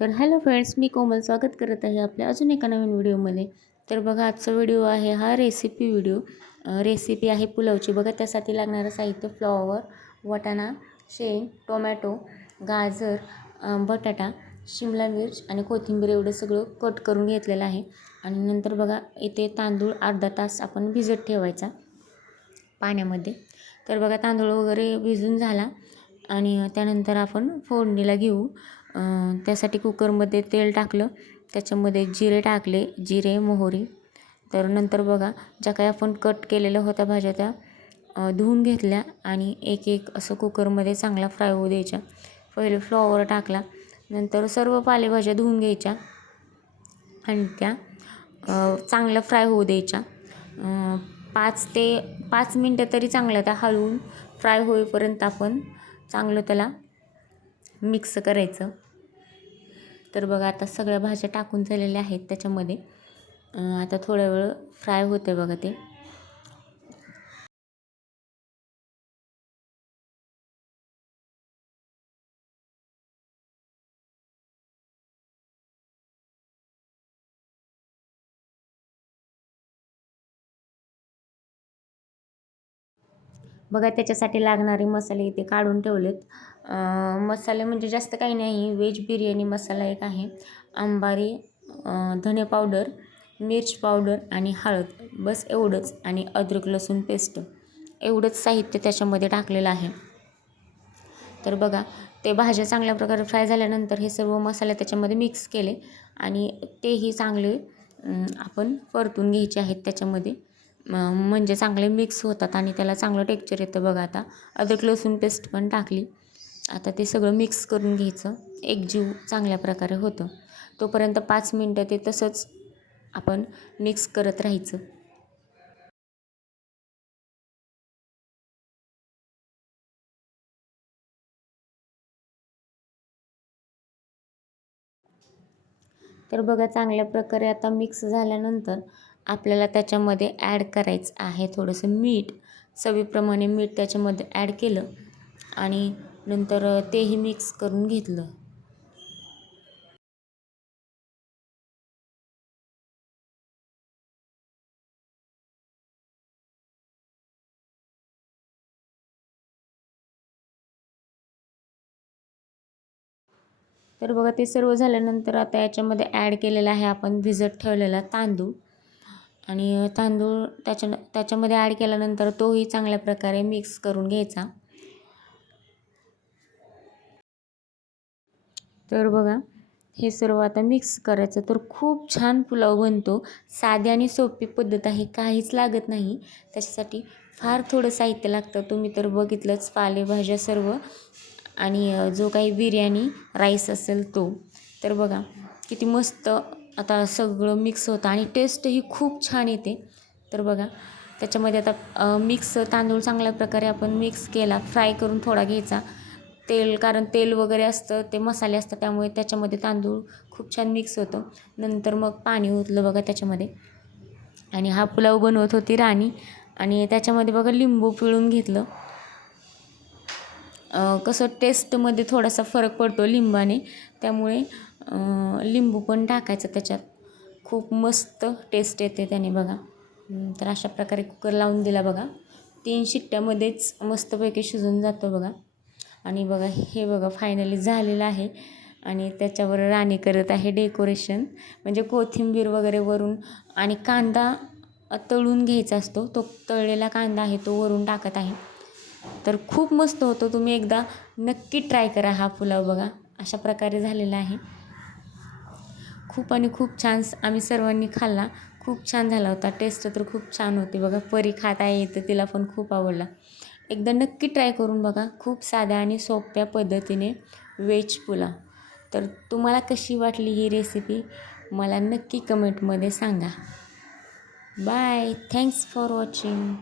तर hello friends मी कोमल स्वागत करत आहे आपल्या अजून एका नवीन व्हिडिओमध्ये. तर बघा आजचा व्हिडिओ आहे हा रेसिपी व्हिडिओ रेसिपी आहे पुलावची. बघा त्यासाठी लागणारं साहित्य फ्लॉवर वटाणा शेंग टोमॅटो गाजर बटाटा शिमला मिर्च आणि कोथिंबीर एवढं सगळं कट करून घेतलेलं आहे. आणि नंतर बघा इथे तांदूळ अर्धा तास आपण भिजत ठेवायचा पाण्यामध्ये. तर बघा तांदूळ वगैरे भिजून झाला आणि त्यानंतर आपण फोडणीला घेऊ. त्यासाठी कुकरमध्ये तेल टाकलं. त्याच्यामध्ये जिरे टाकले. जिरे मोहरी. तर नंतर बघा ज्या काही आपण कट केलेल्या होत्या भाज्या त्या धुवून घेतल्या आणि एक एक असं कुकरमध्ये चांगला फ्राय होऊ द्यायच्या पहिले फ्लॉवर टाकला. नंतर सर्व पालेभाज्या धुवून घ्यायच्या आणि त्या चांगल्या फ्राय होऊ द्यायच्या. पाच ते पाच मिनटं तरी चांगल्या त्या हलवून फ्राय होईपर्यंत आपण चांगलं त्याला मिक्स करायचं. तर बघा आता सगळ्या भाज्या टाकून झालेल्या आहेत त्याच्यामध्ये. आता थोड्या वेळ फ्राय होते बघा ते. बघा त्याच्यासाठी लागणारे मसाले इथे काढून ठेवलेत. मसाले म्हणजे जास्त काही नाही. व्हेज बिर्याणी मसाला एक आहे. अंबारी धने पावडर मिर्च पावडर आणि हळद. बस एवढंच. आणि अद्रक लसूण पेस्ट. एवढंच साहित्य त्याच्यामध्ये टाकलेलं आहे. तर बघा ते भाज्या चांगल्या प्रकारे फ्राय झाल्यानंतर हे सर्व मसाले त्याच्यामध्ये मिक्स केले आणि तेही चांगले आपण परतून घ्यायचे आहेत त्याच्यामध्ये. म्हणजे चांगले मिक्स होतात आणि त्याला चांगलं टेक्चर येतं बघा आता. अद्रक लसूण पेस्ट पण टाकली. आता ते सगळं मिक्स करून घ्यायचं. एकजीव चांगल्या प्रकारे होतं. तोपर्यंत पाच मिनटं ते तसंच आपण मिक्स करत राहायचं. तर बघा चांगल्या प्रकारे आता मिक्स झाल्यानंतर आपल्याला त्याच्यामध्ये ॲड करायचं आहे थोडंसं मीठ. चवीप्रमाणे मीठ त्याच्यामध्ये ॲड केलं. आणि नंतर तेही मिक्स करून घेतलं. तर बघा ते सर्व झाल्यानंतर आता याच्यामध्ये ॲड केलेलं आहे आपण भिजत ठेवलेला तांदूळ. आणि तांदूळ त्याच्या त्याच्यामध्ये ॲड केल्यानंतर तोही चांगल्या प्रकारे मिक्स करून घ्यायचा. तर बघा हे सर्व आता मिक्स करायचं. तर खूप छान पुलाव बनतो. साधी आणि सोपी पद्धत आहे. काहीच लागत नाही. त्याच्यासाठी फार थोडं साहित्य लागतं. तुम्ही तर बघितलंच पालेभाज्या सर्व. आणि जो काही बिर्याणी राईस असेल तो. तर बघा किती मस्त आता सगळं मिक्स होतं आणि टेस्टही खूप छान येते. तर बघा त्याच्यामध्ये आता मिक्स तांदूळ चांगल्या प्रकारे आपण मिक्स केला फ्राय करून थोडा घ्यायचा. तेल कारण तेल वगैरे असतं ते मसाले असतात त्यामुळे त्याच्यामध्ये तांदूळ खूप छान मिक्स होतं. नंतर मग पाणी ओतलं बघा त्याच्यामध्ये. आणि हा पुलाव बनवत होती राणी. आणि त्याच्यामध्ये बघा लिंबू पिळून घेतलं. कसं टेस्टमध्ये थोडासा फरक पडतो लिंबाने. त्यामुळे लिंबू पण टाकायचं त्याच्यात. खूप मस्त टेस्ट येते त्याने बघा. तर अशा प्रकारे कुकर लावून दिला बघा. तीन शिट्ट्यामध्येच मस्तपैकी शिजून जातं बघा. आणि बघा हे बघा फायनली झालेलं आहे. आणि त्याच्यावर राणी करत आहे डेकोरेशन म्हणजे कोथिंबीर वगैरे वरून आणि कांदा तळून घ्यायचा असतो. तो तळलेला कांदा आहे तो वरून टाकत आहे. तर खूप मस्त होतो. तुम्ही एकदा नक्की ट्राय करा हा पुलाव बघा. अशा प्रकारे झालेला आहे. खूप आणि खूप छान आम्ही सर्वांनी खाल्ला. खूप छान झाला होता. टेस्ट तर खूप छान होती. बघा परी खाता येतं तिला पण खूप आवडला. एकदा नक्की ट्राय करून बघा. खूप साध्या आणि सोप्या पद्धतीने व्हेज पुलाव. तर तुम्हाला कशी वाटली ही रेसिपी मला नक्की कमेंटमध्ये सांगा. Bye thanks for watching